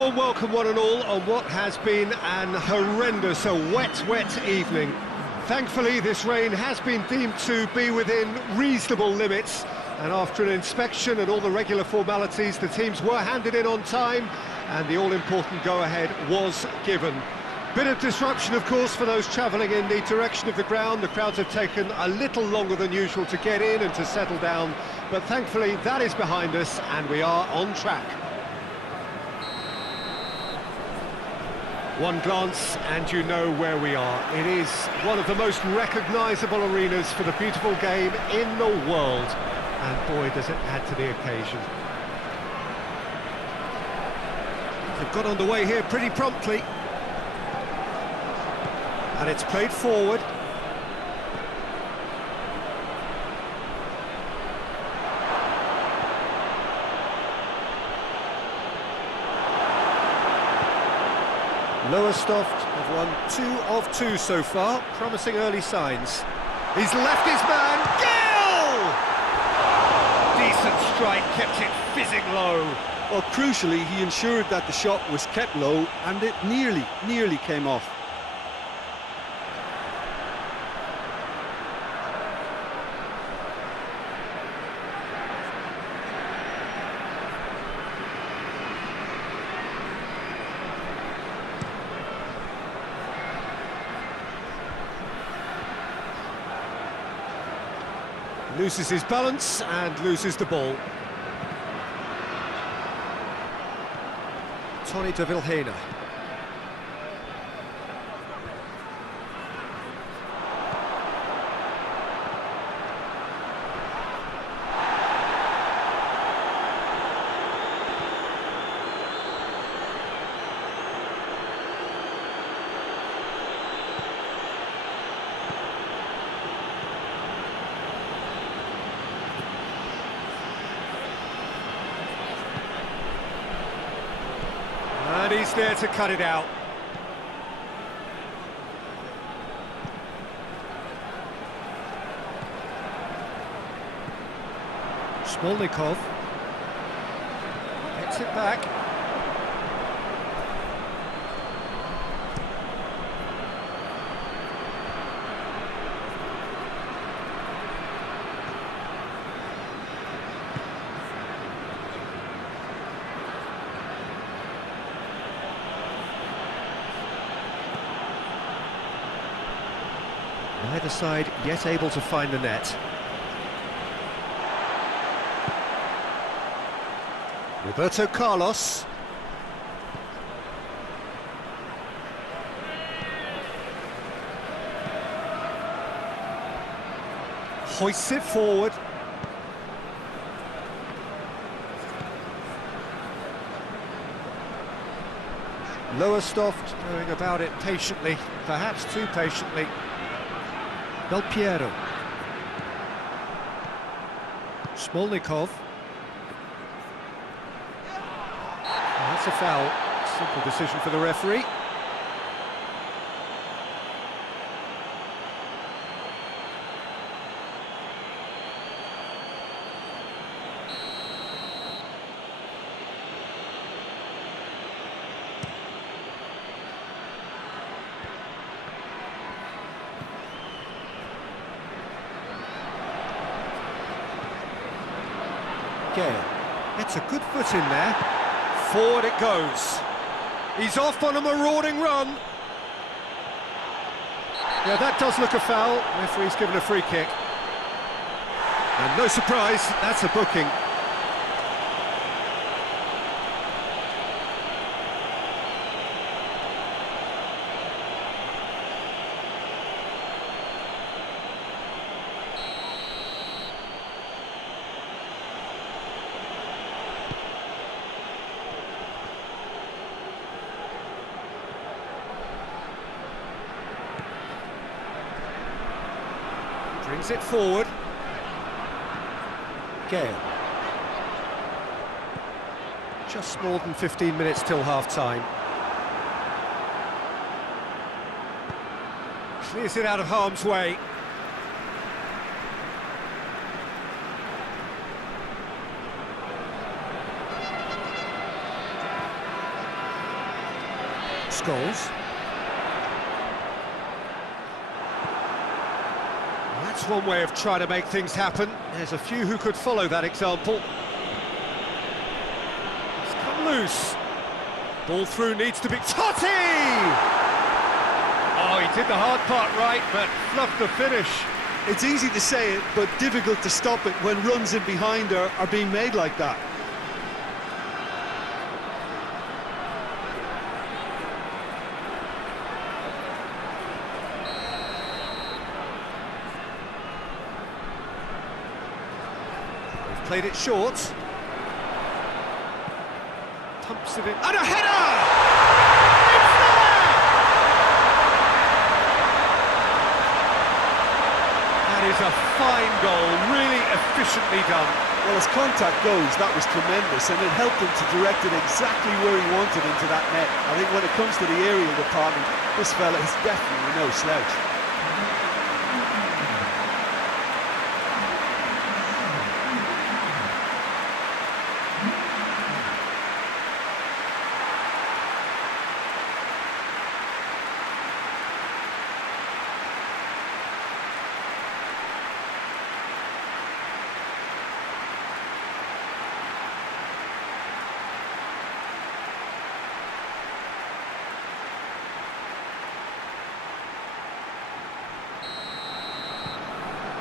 Well, welcome one and all on what has been an horrendous, wet evening. Thankfully, this rain has been deemed to be within reasonable limits, and after an inspection and all the regular formalities, the teams were handed in on time, and the all-important go-ahead was given. Bit of disruption, of course, for those travelling in the direction of the ground. The crowds have taken a little longer than usual to get in and to settle down, but thankfully that is behind us, and we are on track. One glance and you know where we are. It is one of the most recognisable arenas for the beautiful game in the world. And boy, does it add to the occasion. They've got underway here pretty promptly. And it's played forward. Lowestoft have won 2 of 2 so far, promising early signs. He's left his man, Gill! Decent strike, kept it fizzing low. Well, crucially, he ensured that the shot was kept low, and it nearly came off. Loses his balance and loses the ball. Tony de Vilhena. And he's there to cut it out. Smolnikov gets it back. Neither side yet able to find the net. Roberto Carlos. Hoists it forward. Lowestoft going about it patiently, perhaps too patiently. Del Piero. Smolnikov. That's a foul. Simple decision for the referee. Gets a good foot in there. Forward it goes. He's off on a marauding run. Yeah, that does look a foul. Referee's given a free kick. And no surprise, that's a booking. Brings it forward. Gale. Just more than 15 minutes till half-time. Clears it out of harm's way. Scholes. That's one way of trying to make things happen. There's a few who could follow that example. It's come loose. Ball through needs to be... Totti! Oh, he did the hard part right, but fluffed the finish. It's easy to say it, but difficult to stop it when runs in behind are being made like that. They've played it short. Pumps it in. And a header! That is a fine goal, really efficiently done. Well, as contact goes, that was tremendous, and it helped him to direct it exactly where he wanted into that net. I think when it comes to the aerial department, this fella is definitely no slouch.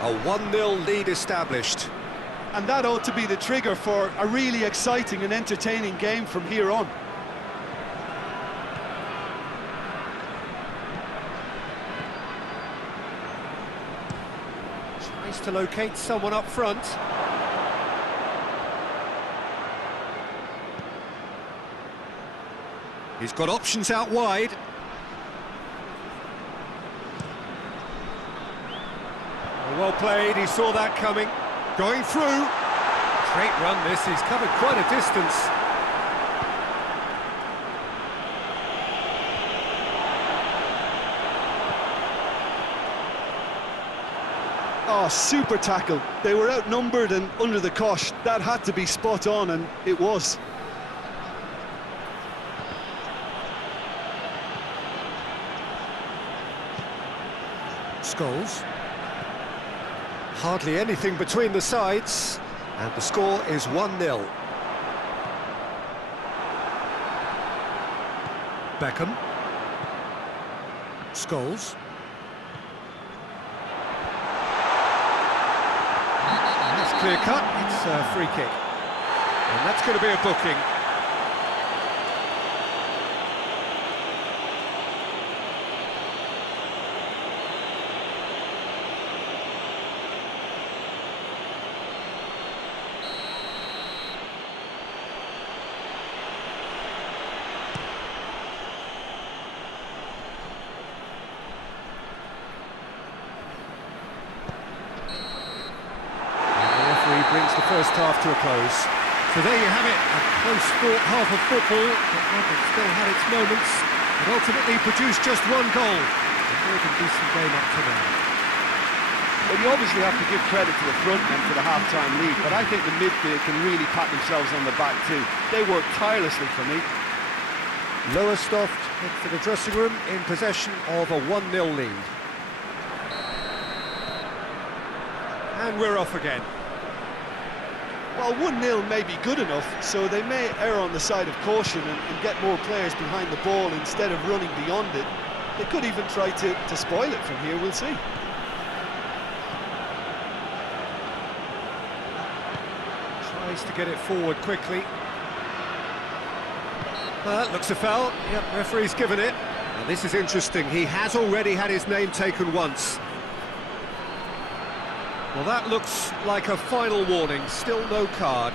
A 1-0 lead established. And that ought to be the trigger for a really exciting and entertaining game from here on. Tries to locate someone up front. He's got options out wide. Well played, he saw that coming. Going through. Great run this, he's covered quite a distance. Oh, super tackle. They were outnumbered and under the cosh. That had to be spot on, and it was. Scholes. Hardly anything between the sides, and the score is 1-0. Beckham. Scholes. And that's clear cut, it's a free kick. And that's going to be a booking. Brings the first half to a close. So there you have it, a close-fought half of football, but one that still had its moments, and ultimately produced just one goal. A more than decent game up to now. Well, you obviously have to give credit to the front men for the half-time lead, but I think the midfield can really pat themselves on the back too. They worked tirelessly for me. Lowestoft head for the dressing room in possession of a 1-0 lead. And we're off again. Well, 1-0 may be good enough, so they may err on the side of caution and get more players behind the ball instead of running beyond it. They could even try to spoil it from here, we'll see. Tries to get it forward quickly. Looks a foul. Yep, referee's given it. Now this is interesting, he has already had his name taken once. Well, that looks like a final warning, still no card.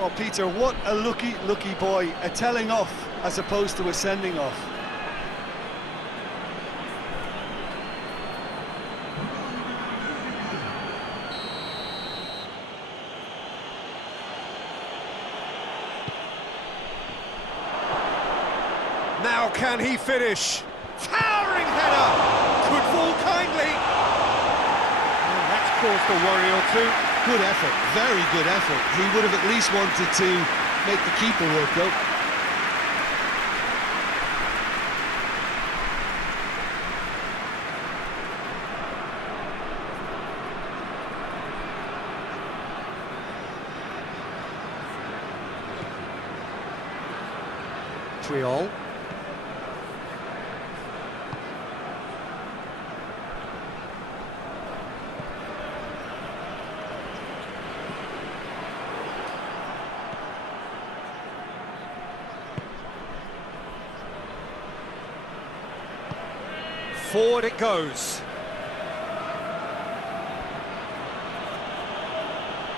Oh, Peter, what a lucky boy. A telling off as opposed to a sending off. Now can he finish? Towering header! Could fall kindly. Caused a worry or two. Good effort, very good effort. He would have at least wanted to make the keeper work though. Montreal. Forward it goes.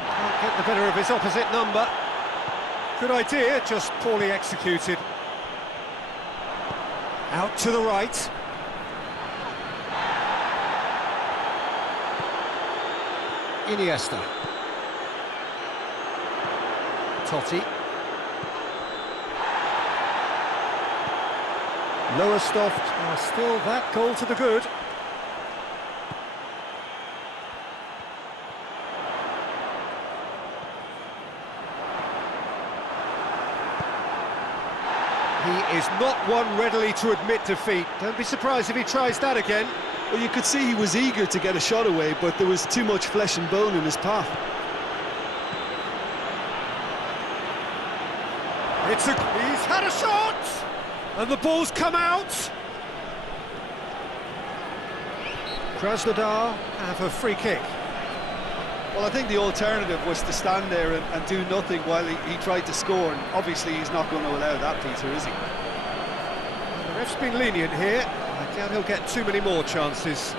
Can't get the better of his opposite number. Good idea, just poorly executed. Out to the right. Iniesta. Totti. Lowestoft, still that goal to the good. He is not one readily to admit defeat. Don't be surprised if he tries that again. Well, you could see he was eager to get a shot away, but there was too much flesh and bone in his path. He's had a shot! And the ball's come out. Krasnodar have a free kick. Well, I think the alternative was to stand there and do nothing while he tried to score, and obviously he's not going to allow that, Peter, is he? The ref's been lenient here. I doubt he'll get too many more chances.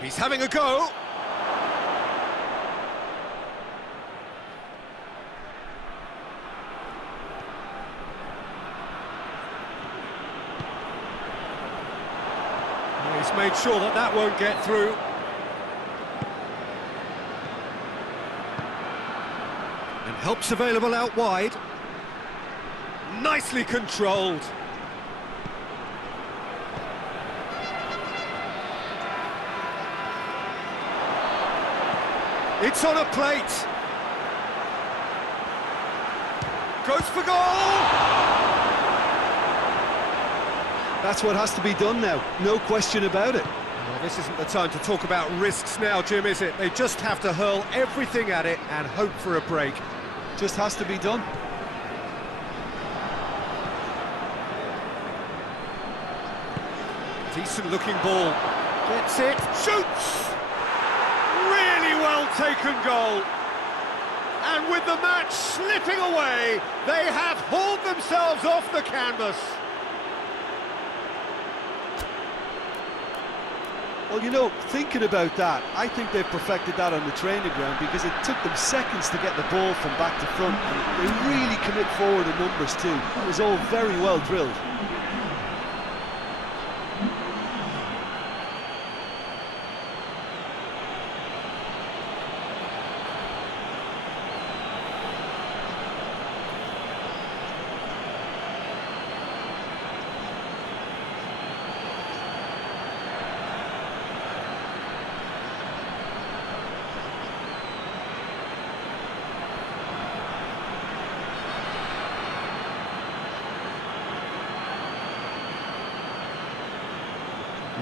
He's having a go. He's made sure that that won't get through. And help's available out wide. Nicely controlled. It's on a plate. Goes for goal! That's what has to be done now, no question about it. Well, this isn't the time to talk about risks now, Jim, is it? They just have to hurl everything at it and hope for a break. Just has to be done. Decent looking ball. Gets it, shoots! Really well taken goal. And with the match slipping away, they have hauled themselves off the canvas. Well, you know, thinking about that, I think they've perfected that on the training ground, because it took them seconds to get the ball from back to front, and they really commit forward in numbers too. It was all very well drilled.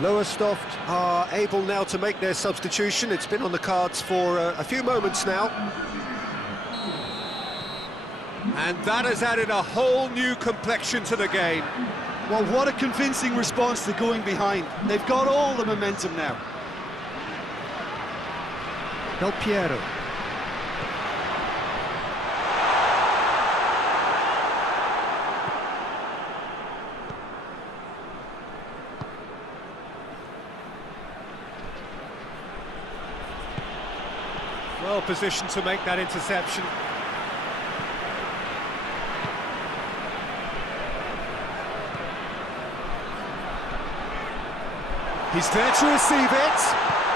Lowestoft are able now to make their substitution. It's been on the cards for a few moments now. And that has added a whole new complexion to the game. Well, what a convincing response to going behind. They've got all the momentum now. Del Piero. Well positioned to make that interception. He's there to receive it.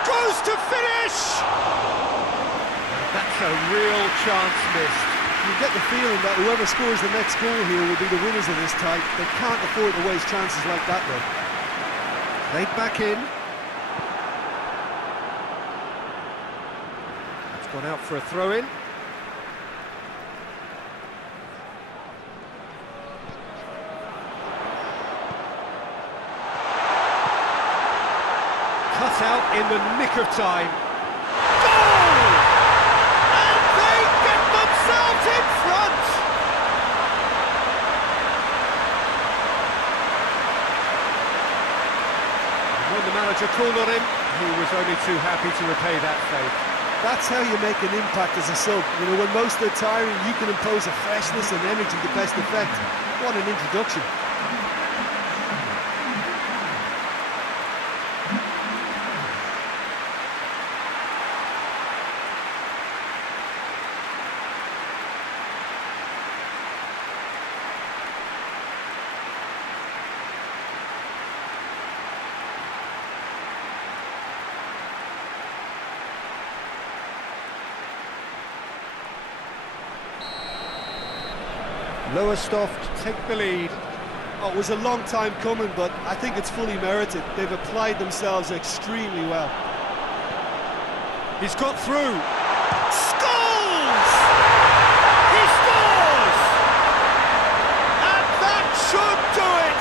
Goes to finish! That's a real chance missed. You get the feeling that whoever scores the next goal here will be the winners of this tie. They can't afford to waste chances like that, though. Laid back in. Gone out for a throw-in. cut out in the nick of time. Goal! And they get themselves in front! And when the manager called on him, he was only too happy to repay that faith. That's how you make an impact as a sub. You know, when most are tiring, you can impose a freshness and energy to best effect. What an introduction. Lowestoft take the lead. Oh, it was a long time coming, but I think it's fully merited. They've applied themselves extremely well. He's got through. Scores! He scores! And that should do it!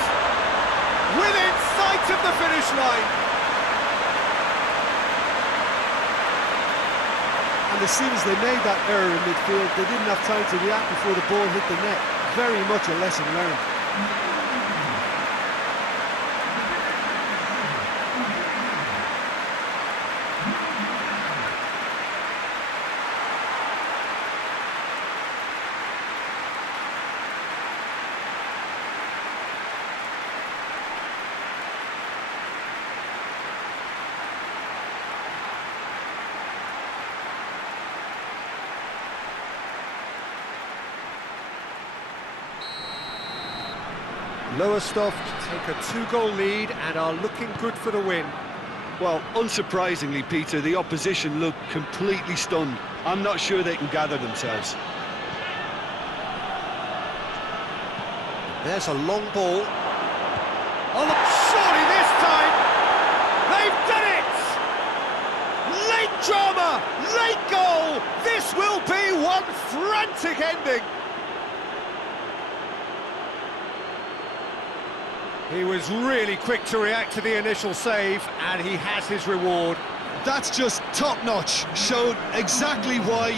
Within sight of the finish line. And as soon as they made that error in midfield, they didn't have time to react before the ball hit the net. Very much a lesson learned. Lowestoft take a 2-goal lead and are looking good for the win. Well, unsurprisingly, Peter, the opposition look completely stunned. I'm not sure they can gather themselves. There's a long ball. Oh, look, surely this time! They've done it! Late drama! Late goal! This will be one frantic ending! He was really quick to react to the initial save, and he has his reward. That's just top-notch. Showed exactly why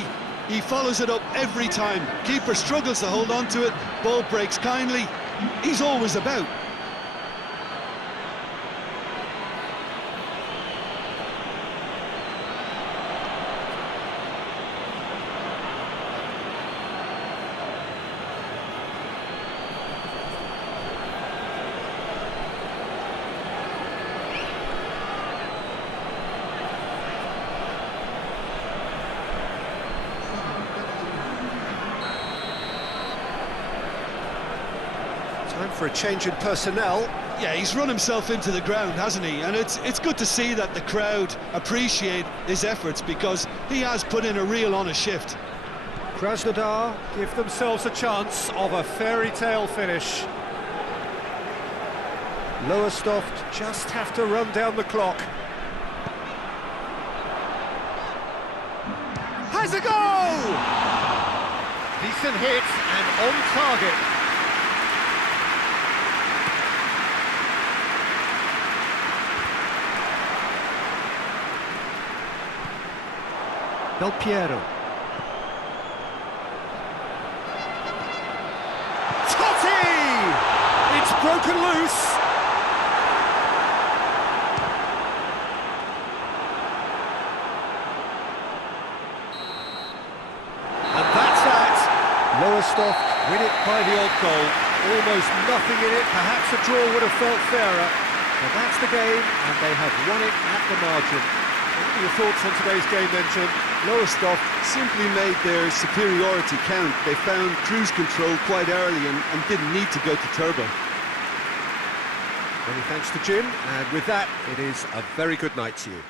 he follows it up every time. Keeper struggles to hold on to it, ball breaks kindly. He's always about. Time for a change in personnel. Yeah, he's run himself into the ground, hasn't he? And it's good to see that the crowd appreciate his efforts, because he has put in a real honest shift. Krasnodar give themselves a chance of a fairy tale finish. Lowestoft just have to run down the clock. Has a goal! Decent hit and on target. Del Piero. Totti! It's broken loose. And that's that. Lowestoft win it by the odd goal. Almost nothing in it. Perhaps a draw would have felt fairer. But that's the game, and they have won it at the margin. What are your thoughts on today's game then, Jim? Lowestoft simply made their superiority count. They found cruise control quite early and didn't need to go to turbo. Many thanks to Jim, and with that, it is a very good night to you.